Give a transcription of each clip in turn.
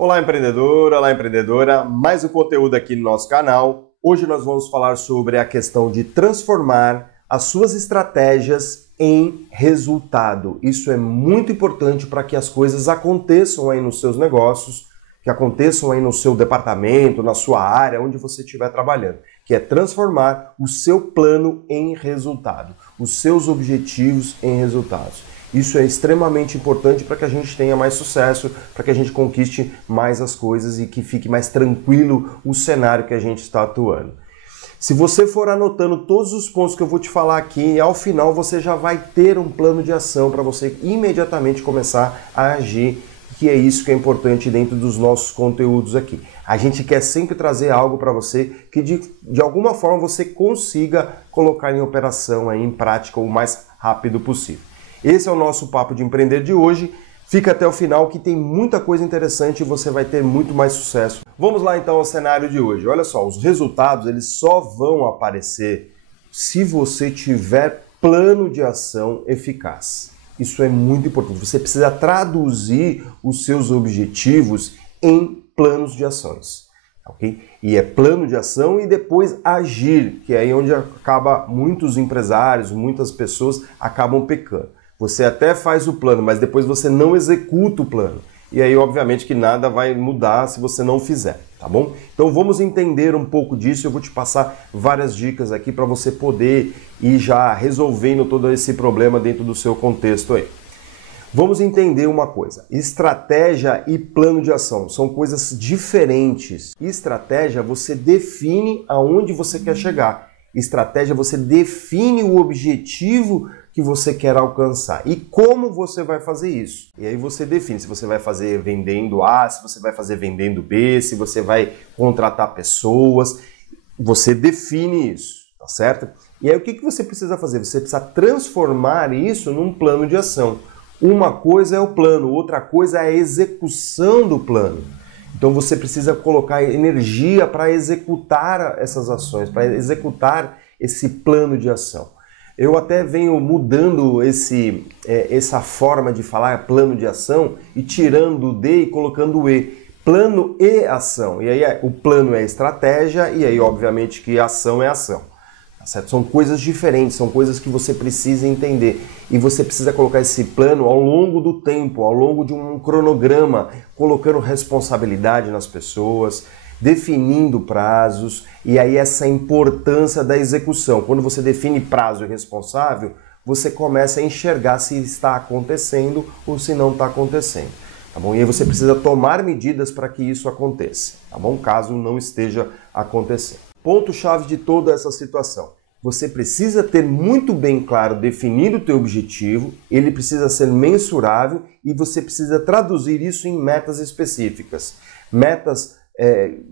Olá, empreendedor, olá, empreendedora. Mais um conteúdo aqui no nosso canal. Hoje nós vamos falar sobre a questão de transformar as suas estratégias em resultado. Isso é muito importante para que as coisas aconteçam aí nos seus negócios, que aconteçam aí no seu departamento, na sua área, onde você estiver trabalhando, que é transformar o seu plano em resultado, os seus objetivos em resultados. Isso é extremamente importante para que a gente tenha mais sucesso, para que a gente conquiste mais as coisas e que fique mais tranquilo o cenário que a gente está atuando. Se você for anotando todos os pontos que eu vou te falar aqui, ao final você já vai ter um plano de ação para você imediatamente começar a agir, que é isso que é importante dentro dos nossos conteúdos aqui. A gente quer sempre trazer algo para você que de alguma forma você consiga colocar em operação, aí, em prática, o mais rápido possível. Esse é o nosso Papo de Empreender de hoje. Fica até o final que tem muita coisa interessante e você vai ter muito mais sucesso. Vamos lá então ao cenário de hoje. Olha só, os resultados eles só vão aparecer se você tiver plano de ação eficaz. Isso é muito importante. Você precisa traduzir os seus objetivos em planos de ações. Okay? E é plano de ação e depois agir, que é aí onde acaba muitos empresários, muitas pessoas acabam pecando. Você até faz o plano, mas depois você não executa o plano. E aí, obviamente, que nada vai mudar se você não fizer, tá bom? Então vamos entender um pouco disso. Eu vou te passar várias dicas aqui para você poder ir já resolvendo todo esse problema dentro do seu contexto aí. Vamos entender uma coisa. Estratégia e plano de ação são coisas diferentes. Estratégia, você define aonde você quer chegar. Estratégia, você define o objetivo que você quer alcançar e como você vai fazer isso. E aí você define se você vai fazer vendendo A, se você vai fazer vendendo B, se você vai contratar pessoas. Você define isso, tá certo? E aí o que você precisa fazer? Você precisa transformar isso num plano de ação. Uma coisa é o plano, outra coisa é a execução do plano. Então você precisa colocar energia para executar essas ações, para executar esse plano de ação. Eu até venho mudando essa forma de falar plano de ação e tirando o D e colocando o E. Plano e ação. E aí o plano é estratégia e aí obviamente que a ação é ação. Tá certo? São coisas diferentes, são coisas que você precisa entender. E você precisa colocar esse plano ao longo do tempo, ao longo de um cronograma, colocando responsabilidade nas pessoas, definindo prazos, e aí essa importância da execução. Quando você define prazo e responsável, você começa a enxergar se está acontecendo ou se não está acontecendo, tá bom? E aí você precisa tomar medidas para que isso aconteça, tá bom? Caso não esteja acontecendo. Ponto-chave de toda essa situação. Você precisa ter muito bem claro, definido o teu objetivo, ele precisa ser mensurável e você precisa traduzir isso em metas específicas. Metas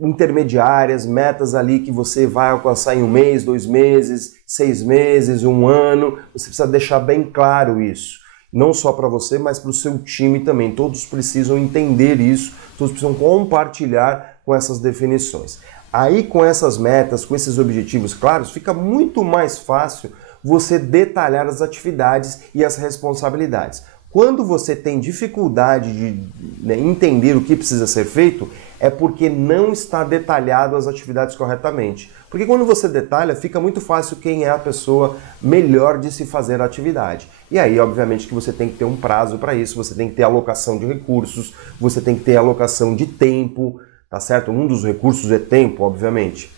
intermediárias, metas ali que você vai alcançar em 1 mês, 2 meses, 6 meses, 1 ano. Você precisa deixar bem claro isso. Não só para você, mas para o seu time também. Todos precisam entender isso, todos precisam compartilhar com essas definições. Aí com essas metas, com esses objetivos claros, fica muito mais fácil você detalhar as atividades e as responsabilidades. Quando você tem dificuldade de entender o que precisa ser feito, é porque não está detalhado as atividades corretamente. Porque quando você detalha, fica muito fácil quem é a pessoa melhor de se fazer a atividade. E aí, obviamente, que você tem que ter um prazo para isso, você tem que ter alocação de recursos, você tem que ter alocação de tempo, tá certo? Um dos recursos é tempo, obviamente.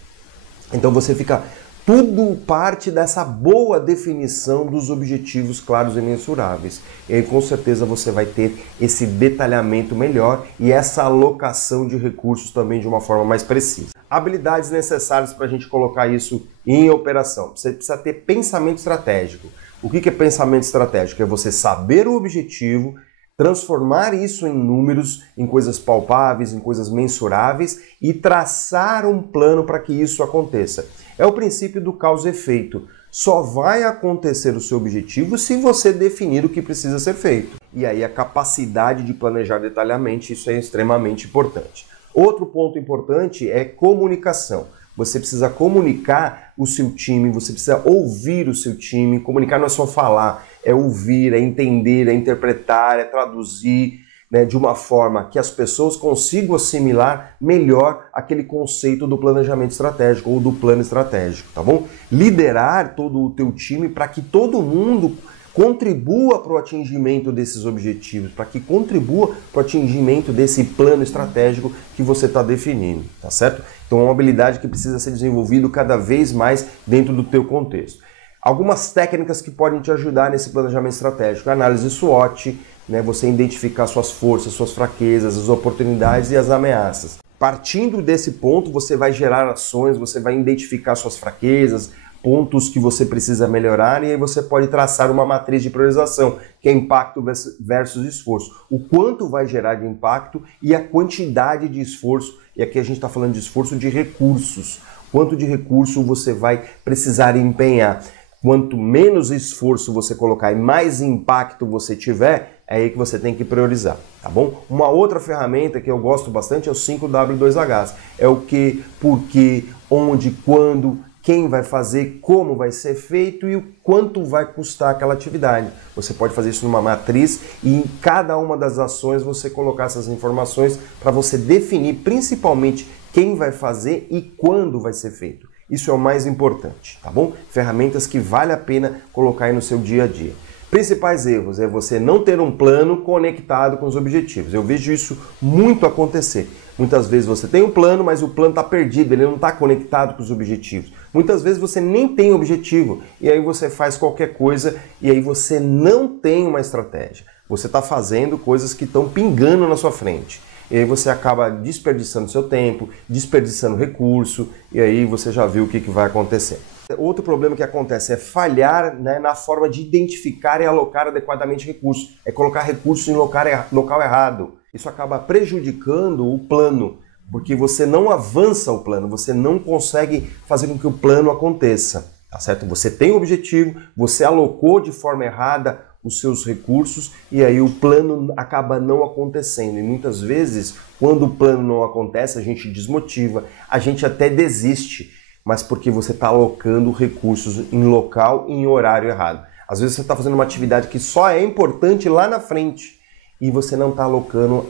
Então você fica... Tudo parte dessa boa definição dos objetivos claros e mensuráveis. E aí, com certeza, você vai ter esse detalhamento melhor e essa alocação de recursos também de uma forma mais precisa. Habilidades necessárias para a gente colocar isso em operação. Você precisa ter pensamento estratégico. O que é pensamento estratégico? É você saber o objetivo, transformar isso em números, em coisas palpáveis, em coisas mensuráveis e traçar um plano para que isso aconteça. É o princípio do causa e efeito. Só vai acontecer o seu objetivo se você definir o que precisa ser feito. E aí a capacidade de planejar detalhadamente, isso é extremamente importante. Outro ponto importante é comunicação. Você precisa comunicar o seu time, você precisa ouvir o seu time. Comunicar não é só falar, é ouvir, é entender, é interpretar, é traduzir. né, de uma forma que as pessoas consigam assimilar melhor aquele conceito do planejamento estratégico ou do plano estratégico, tá bom? Liderar todo o teu time para que todo mundo contribua para o atingimento desses objetivos, para que contribua para o atingimento desse plano estratégico que você está definindo, tá certo? Então é uma habilidade que precisa ser desenvolvida cada vez mais dentro do teu contexto. Algumas técnicas que podem te ajudar nesse planejamento estratégico: análise SWOT, né, você identificar suas forças, suas fraquezas, as oportunidades e as ameaças. Partindo desse ponto, você vai gerar ações, você vai identificar suas fraquezas, pontos que você precisa melhorar, e aí você pode traçar uma matriz de priorização, que é impacto versus esforço. O quanto vai gerar de impacto e a quantidade de esforço, e aqui a gente está falando de esforço de recursos. Quanto de recurso você vai precisar empenhar. Quanto menos esforço você colocar e mais impacto você tiver, é aí que você tem que priorizar, tá bom? Uma outra ferramenta que eu gosto bastante é o 5W2H. É o que, por quê, onde, quando, quem vai fazer, como vai ser feito e o quanto vai custar aquela atividade. Você pode fazer isso numa matriz e em cada uma das ações você colocar essas informações para você definir principalmente quem vai fazer e quando vai ser feito. Isso é o mais importante, tá bom? Ferramentas que vale a pena colocar aí no seu dia a dia. Principais erros é você não ter um plano conectado com os objetivos. Eu vejo isso muito acontecer. Muitas vezes você tem um plano, mas o plano está perdido, ele não está conectado com os objetivos. Muitas vezes você nem tem objetivo e aí você faz qualquer coisa e aí você não tem uma estratégia. Você está fazendo coisas que estão pingando na sua frente. E aí você acaba desperdiçando seu tempo, desperdiçando recurso, e aí você já viu o que vai acontecer. Outro problema que acontece é falhar, né, na forma de identificar e alocar adequadamente recursos. É colocar recursos em local errado. Isso acaba prejudicando o plano, porque você não avança o plano, você não consegue fazer com que o plano aconteça. Tá certo? Você tem um objetivo, você alocou de forma errada os seus recursos e aí o plano acaba não acontecendo. E muitas vezes, quando o plano não acontece, a gente desmotiva, a gente até desiste, mas porque você está alocando recursos em local e em horário errado. Às vezes você está fazendo uma atividade que só é importante lá na frente e você não está alocando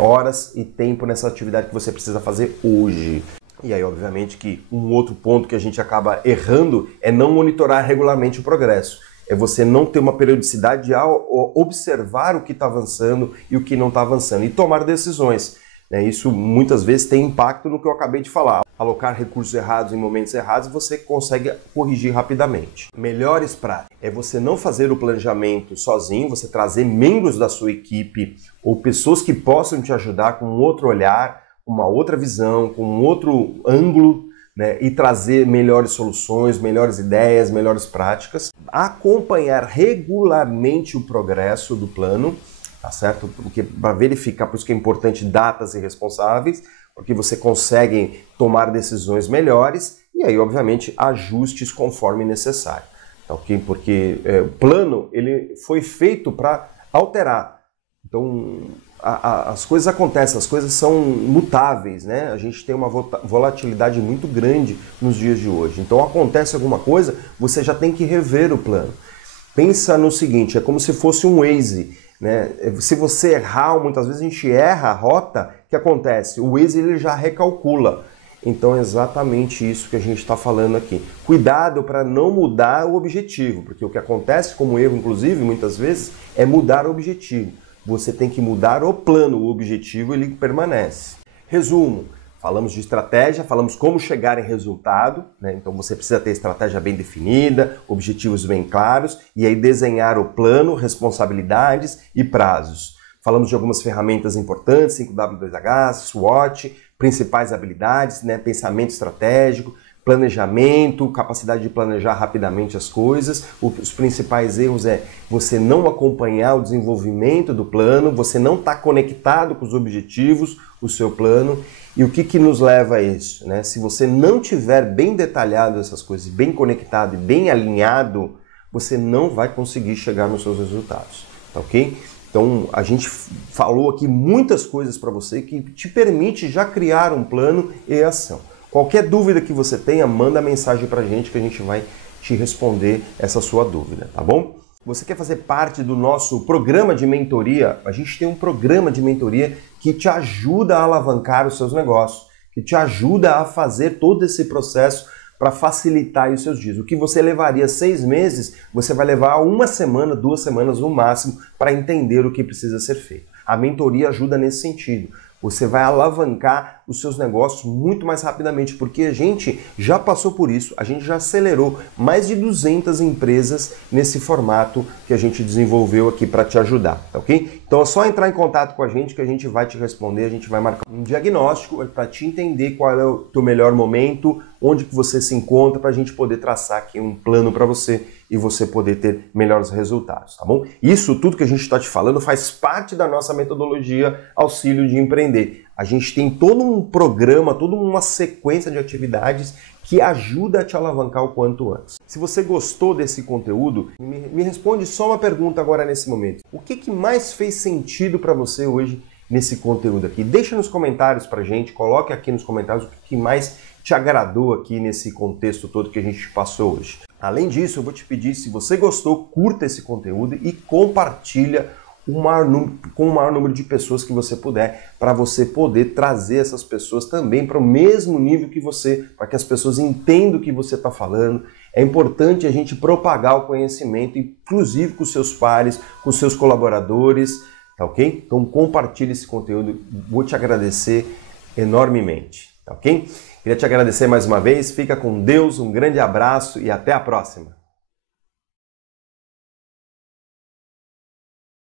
horas e tempo nessa atividade que você precisa fazer hoje. E aí, obviamente, que um outro ponto que a gente acaba errando é não monitorar regularmente o progresso. É você não ter uma periodicidade ao observar o que está avançando e o que não está avançando e tomar decisões. Isso muitas vezes tem impacto no que eu acabei de falar. Alocar recursos errados em momentos errados, você consegue corrigir rapidamente. Melhores práticas é você não fazer o planejamento sozinho, você trazer membros da sua equipe ou pessoas que possam te ajudar com um outro olhar, uma outra visão, com um outro ângulo, né, e trazer melhores soluções, melhores ideias, melhores práticas. Acompanhar regularmente o progresso do plano, tá certo? Porque para verificar, por isso que é importante datas e responsáveis, porque você consegue tomar decisões melhores e aí, obviamente, ajustes conforme necessário. Tá, ok? Porque o plano ele foi feito para alterar. Então, as coisas acontecem, as coisas são mutáveis, né? A gente tem uma volatilidade muito grande nos dias de hoje. Então, acontece alguma coisa, você já tem que rever o plano. Pensa no seguinte, é como se fosse um Waze, né? Se você errar, muitas vezes a gente erra a rota, o que acontece? O Waze ele já recalcula. Então é exatamente isso que a gente está falando aqui. Cuidado para não mudar o objetivo, porque o que acontece como erro, inclusive, muitas vezes, é mudar o objetivo. Você tem que mudar o plano, o objetivo ele permanece. Resumo, falamos de estratégia, falamos como chegar em resultado, né? Então você precisa ter estratégia bem definida, objetivos bem claros e aí desenhar o plano, responsabilidades e prazos. Falamos de algumas ferramentas importantes, 5W2H, SWOT, principais habilidades, né? Pensamento estratégico, planejamento, capacidade de planejar rapidamente as coisas. Os principais erros é você não acompanhar o desenvolvimento do plano, você não está conectado com os objetivos, o seu plano. E o que nos leva a isso, né? Se você não tiver bem detalhado essas coisas, bem conectado e bem alinhado, você não vai conseguir chegar nos seus resultados, tá ok? Então, a gente falou aqui muitas coisas para você que te permite já criar um plano e ação. Qualquer dúvida que você tenha, manda mensagem para a gente que a gente vai te responder essa sua dúvida, tá bom? Você quer fazer parte do nosso programa de mentoria? A gente tem um programa de mentoria que te ajuda a alavancar os seus negócios, que te ajuda a fazer todo esse processo para facilitar os seus dias. O que você levaria 6 meses, você vai levar 1 semana, 2 semanas no máximo para entender o que precisa ser feito. A mentoria ajuda nesse sentido. Você vai alavancar os seus negócios muito mais rapidamente, porque a gente já passou por isso, a gente já acelerou mais de 200 empresas nesse formato que a gente desenvolveu aqui para te ajudar, tá ok? Então é só entrar em contato com a gente que a gente vai te responder, a gente vai marcar um diagnóstico para te entender qual é o teu melhor momento, onde que você se encontra, para a gente poder traçar aqui um plano para você e você poder ter melhores resultados, tá bom? Isso tudo que a gente está te falando faz parte da nossa metodologia Auxílio de Empreender. A gente tem todo um programa, toda uma sequência de atividades que ajuda a te alavancar o quanto antes. Se você gostou desse conteúdo, me responde só uma pergunta agora nesse momento. O que mais fez sentido para você hoje nesse conteúdo aqui? Deixa nos comentários pra gente, coloque aqui nos comentários o que mais te agradou aqui nesse contexto todo que a gente passou hoje. Além disso, eu vou te pedir, se você gostou, curta esse conteúdo e compartilha com o maior número de pessoas que você puder, para você poder trazer essas pessoas também para o mesmo nível que você, para que as pessoas entendam o que você está falando. É importante a gente propagar o conhecimento, inclusive com os seus pares, com os seus colaboradores, tá ok? Então compartilhe esse conteúdo, vou te agradecer enormemente, tá ok? Queria te agradecer mais uma vez, fica com Deus, um grande abraço e até a próxima!